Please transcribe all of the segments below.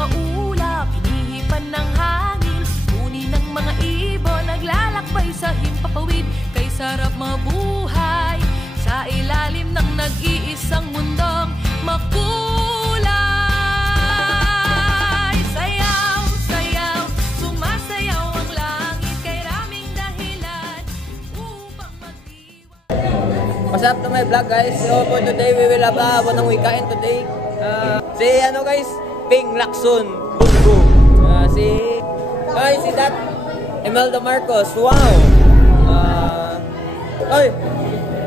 mga ulap, hinihipan ng hangin, uni ng mga ibon, naglalakbay sa himpapawid. Kay sarap mabuhay sa ilalim ng nag-iisang mundong makulay. Sayaw, sayaw, sumasayaw ang langit, kay raming dahilan upang mag-iwan. What's up to my vlog, guys? So for today, we will have ng wikain today. Si ano guys, Ping Lacson Bungo. Si that Imelda Marcos. Wow.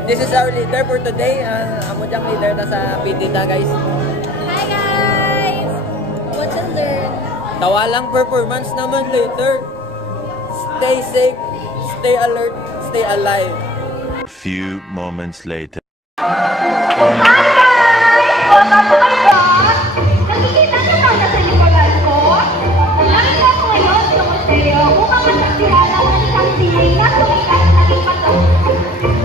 This is our leader for today. Amo diyang leader na sa PD na, guys. Hi guys! What's in there? Tawalang performance naman later. Stay safe, stay alert, stay alive. A few moments later. Hi guys! Welcome to my vlog! Nakikita niyo ba na sa lipagan ko? Nakita ko ngayon sa museo upang masaksihan ang isang sining na sumikat na naging pato.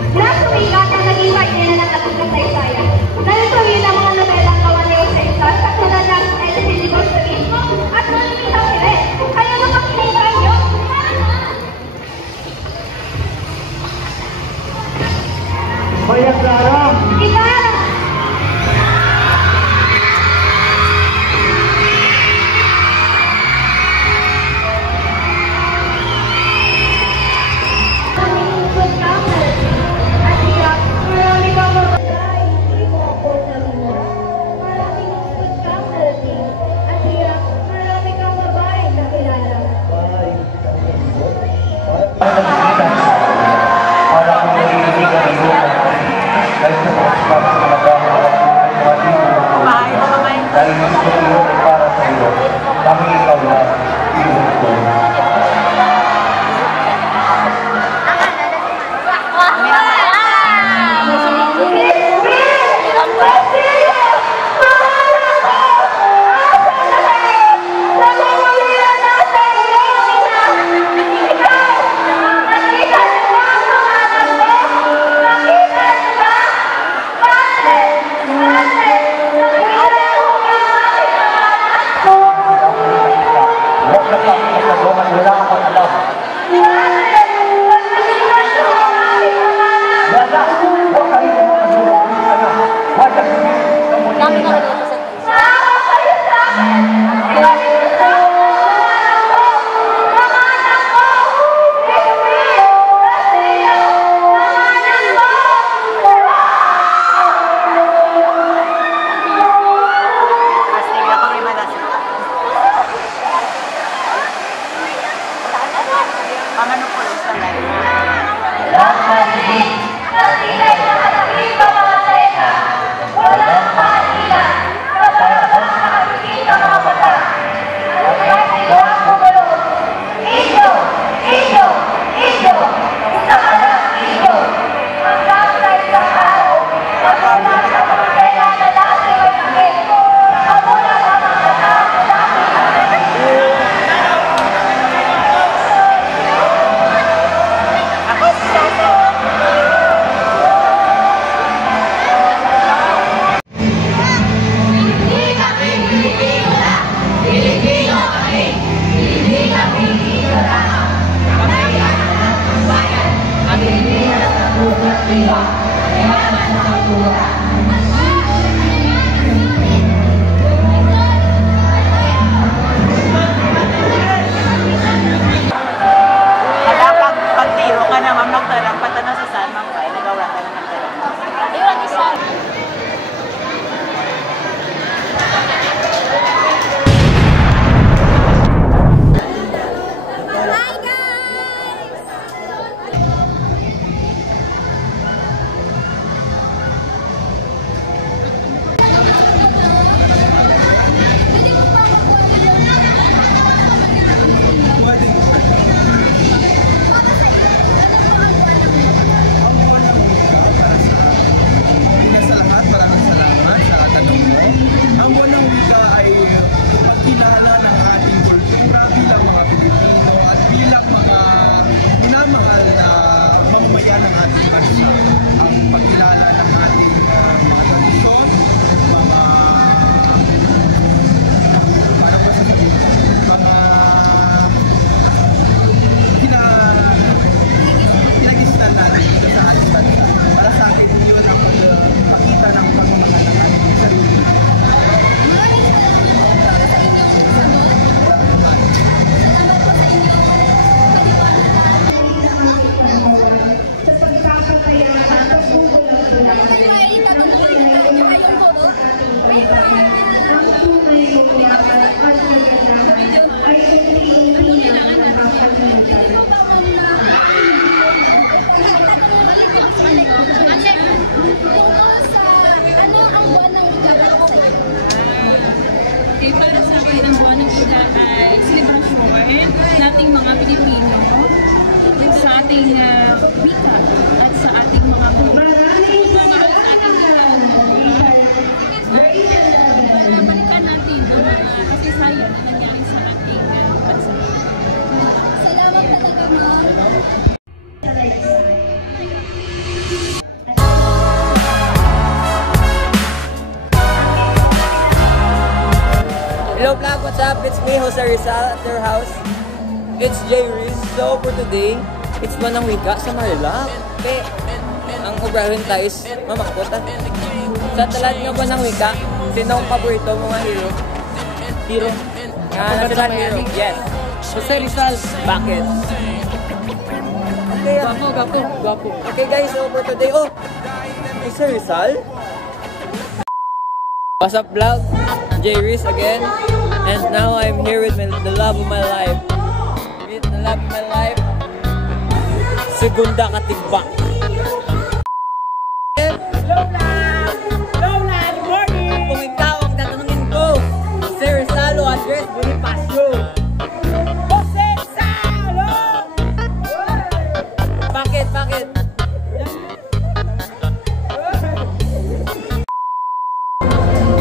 Na sumikat na naging partner ng ating kasaysayan. Nalutuin ang mga nobelang gawa ni Jose Rizal sa tulad ng El Filibusterismo at Malimitaw Jerez. Kaya naman hinihintay niyo? Kuya Clara! Clara! Dahil gusto ko ay para sa iyo, kami ikaw na inuupo. Ang tunay kong yaman at kagandahan ay tungkol ng nakakalimutan. Ano ang buwan ng ikaw sa'yo? Para sa akin, ang buwan ng ika ay selebrasyon nating mga Pilipino sa ating wika at sa ating mga Maraming pagmamahal sa ating para balikan natin ang mga kasaysayan na nangyari sa ating bansa. Salamat talaga, ma'am. Hello vlog, what's up? It's me, Jose Rizal at your house. It's Jay Riz. So for today, it's Manang Wika sa Marilac. Okay, ang obrahin tayo is mamakota. Sa talat nga Manang Wika, sino ang paborito mo mga hero? Hero? National hero? Yes. Jose Rizal. Bakit? Okay, Gwapo. Okay guys, so for today, Jose Rizal? What's up vlog? Jay Riz again, and now I'm here with the love of my life. With the love of my life, Segunda Katigbak. Hello vlog! Good morning! Kung ikaw ang tatanungin ko, Jose Rizal o Andres Bonifacio? Jose Rizal! Bakit?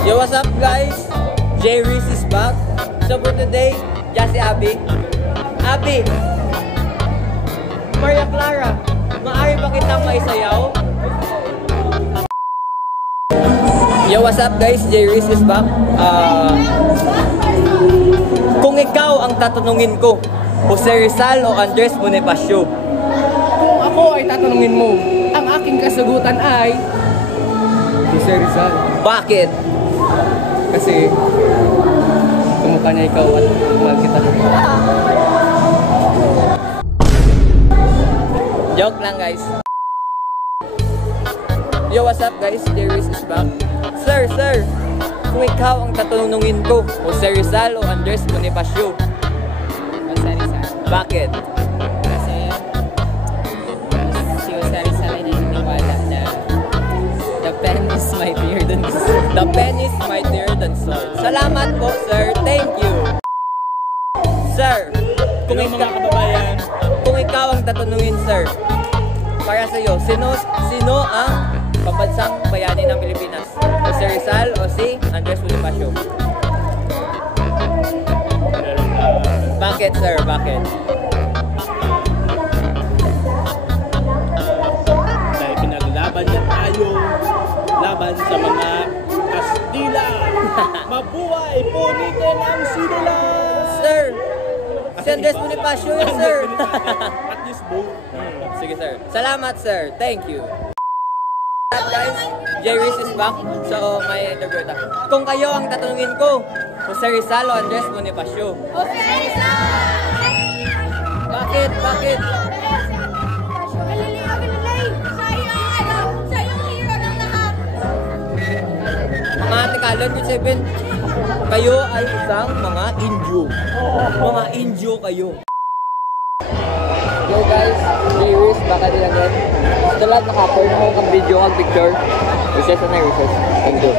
Yo, what's up guys? Jay Riz is back. So for today, si Abby. Abby! Maria Clara, maaari ba kitang maisayaw? Yo, what's up guys? Jay Riz is back. Kung ikaw ang tatanungin ko, Jose Rizal o Andres Bonifacio? Kung ako ay tatanungin mo, ang aking kasagutan ay Jose Rizal. Bakit? Kasi kumukha niya ikaw at mahal kita. Joke lang guys. Yo, what's up guys? Jay Riz is back. Sir, kung ikaw ang tatanungin ko, Jose Rizal o Andres Bonifacio? Jose Rizal. Bakit? Kasi si Jose Rizal ay naniniwala na the pen is mightier than the sword. The pen is mightier than sword. Salamat po, sir. Thank you. Sir, kung ikaw ang tatanungin, sir, para sa iyo, sino ang pambansang bayani ng Pilipinas? Jose Rizal o si Andres Bonifacio? Bakit, sir? Bakit? Dahil pinaglaban niya tayo laban sa mga Kastila. Mabuhay po nito ng Sinula! Sir, si Andres Bonifacio yun, sir. At this boat. Sige, sir. Salamat, sir. Thank you. What's up, guys? Jay Riz is back. So, may interview na. Kung kayo ang tatanungin ko, Jose Rizal o Andres Bonifacio? Jose Rizal! Bakit? Sayang hero ng lahat. Mga Tagalog, grade 7, kayo ay isang mga Indio. Mga Indio kayo. Yo guys, Jay Riz, baka din again. Sa lahat na couple, mo kang video, kang picture. Recess na recess. Thank you.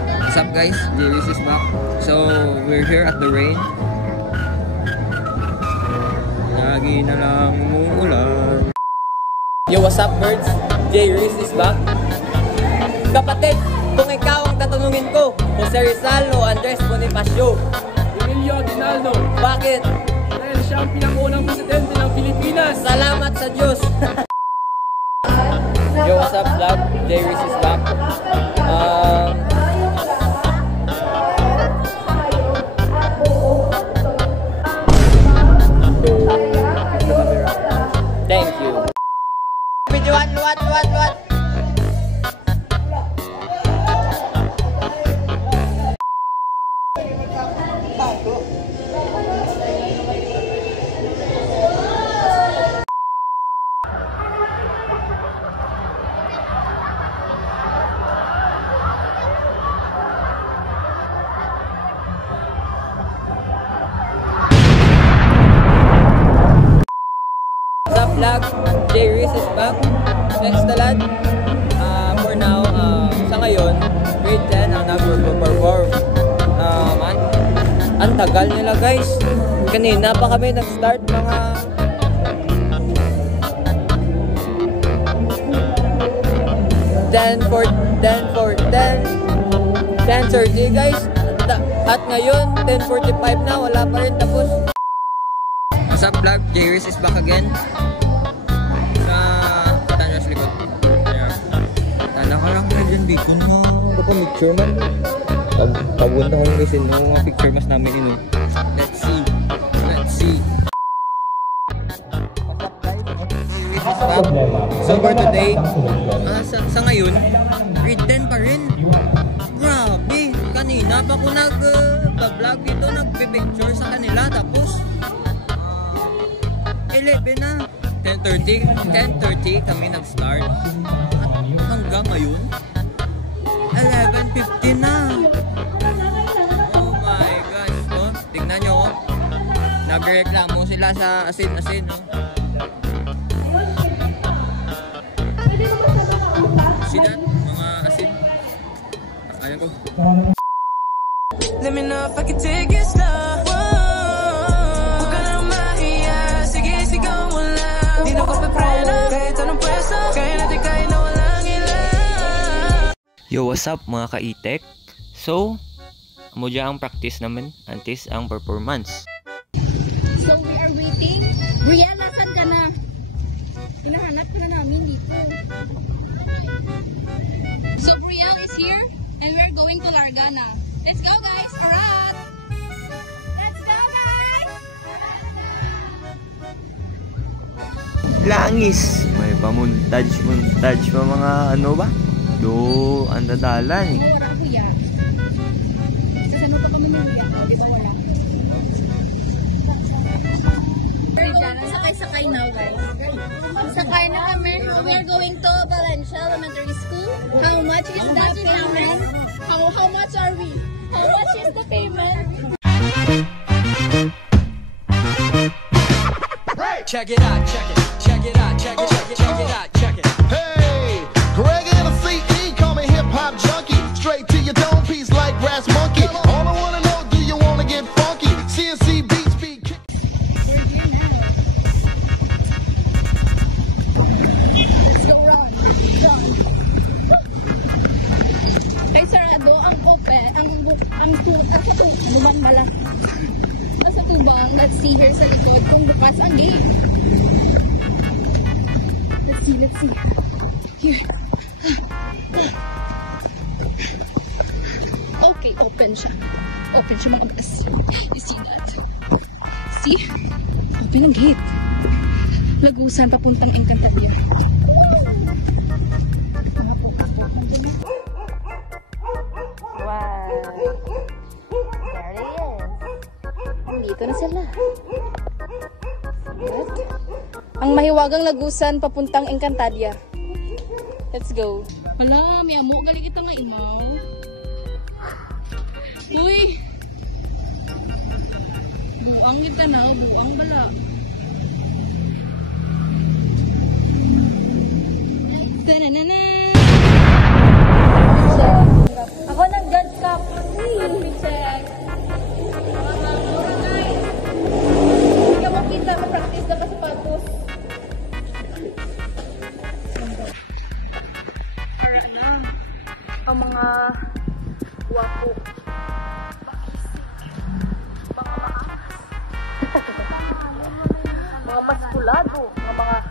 What's up guys, Jay Riz is back. So, we're here at the rain. Lagi na lang umuulan. Yo, what's up birds? Jay Riz is back. Kapatid, kung ikaw ang tatanungin ko, Jose Rizal o Andres Bonifacio? Emilio Aguinaldo. Bakit? Dahil siya ang pinakaunang presidente ng Pilipinas. Salamat sa Diyos! Yo, what's up vlog? Jay Riz is back. Thank you. Videoan, luwat. next talad. For now, sa ngayon, grade 10 ang nag-perform. Ang tagal nila guys. Kanina pa kami nag-start mga 10:30 guys. At ngayon, 10:45 na, wala pa rin tapos. What's up vlog? Jairus is back again. Sa Tanya's likod. Tala ka lang na dyan, Bacon mo. Picture man. Pagpunta ko guys, yung mga picture mas namin yun. Let's see. So for today, sa ngayon, grade 10 pa rin. Grabe, kanina pa ako nag-vlog dito, nagpipicture sa kanila. Tapos, 11 na. 10:30 kami nag-start. At hanggang ngayon, 11:50 na. Oh my gosh, oh, tignan nyo, oh. Nagreklamo sila sa asin-asin, no? Sila, mga asin. Ayan ko. Let me know if I can take it slow. Huwag ka na mahiya. Sige, sigaw mo lang. Di na ko papreno. Kahit anong pwesto. Kaya natin kahit na walang ilan. Yo, what's up mga ka-itek? So, amo dyan ang practice naman. Antes ang performance. So we are waiting. Brielle, nasan ka na? Hinahanap ka na namin dito. So Brielle is here and we're going to Largana. Let's go guys! Karat! Let's go guys! Langis! May pamuntage pa mga ano ba? Do, ang dadalan eh. Wala ko yan. Sasano pa kami ng Sakay na guys. Sakay na kami. We are going to Valencia Elementary School. How much is that payment? How much are we? How much is the payment? Check it out, check it. Check it out, check it, check it, check it out, check it. Hey, Greg and the CE call me hip hop junkie. Straight to your dome piece like Brass Monkey. All I wanna know, do you wanna get funky? CNC beats be kick. Ay, sarado ang open, ang tubang bala. Nasa tubang, let's see here sa likod kung bukas ang gate. Let's see. Here. Okay, open siya. Open siya mga bus. You see that? See? Open ang gate. Lagusan papuntang Encantadia. Dito na sila. What? Ang mahiwagang lagusan papuntang Encantadia. Let's go. Hala, may amo. Galing kita nga inaw. Uy! Buang kita na. Buang bala. Tananana! Ako nag-judge ka. Let me check. Hindi mo kita ma-practice na pasipatos. Para lang ang mga guwapo, pakisig, mga maangas, mga maskulado, mga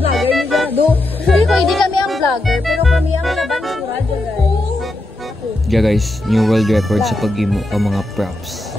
vlogger ni Gado. Hindi kami ang vlogger, pero kami ang laban ng radyo, guys. Yeah guys, new world record sa pag-imo ang mga props.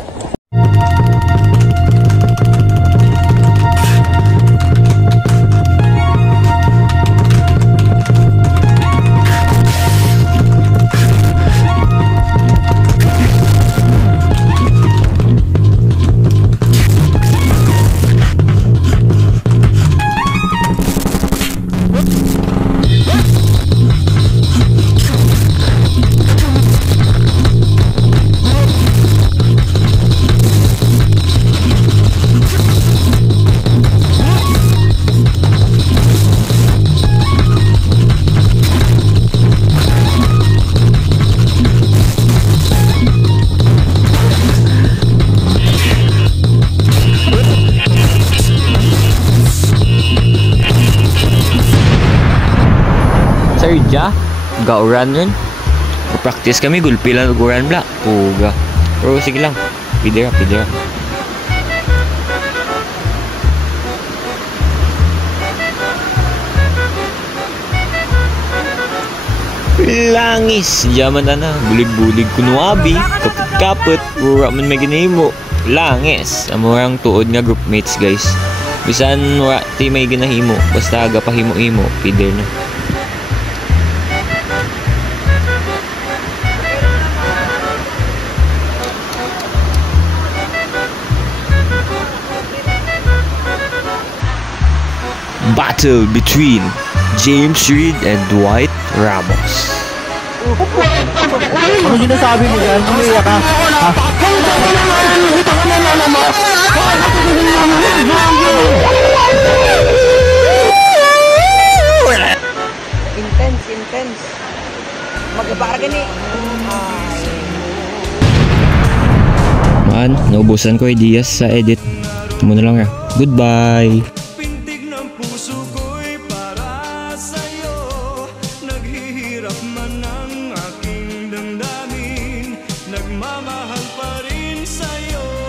Sarja, gauran yun. Practice kami, gulpi lang guran bla. Puga. Pero sige lang. Pidera. Langis, jaman na. Bulig-bulig kunuabi. Kapit-kapit. Ura man may ginahimo. Langis. Amurang tuod nga groupmates guys. Bisan wala ti may ginahimo. Basta aga pahimo-himo. Pider na. Battle between James Reid and Dwight Ramos. Ano sinasabi mo yan? Umiiyak ka? Intense. Magbabargain eh. Man, naubusan ko ideas sa edit. Muna lang ya. Goodbye. Nagmamahal pa rin sa'yo.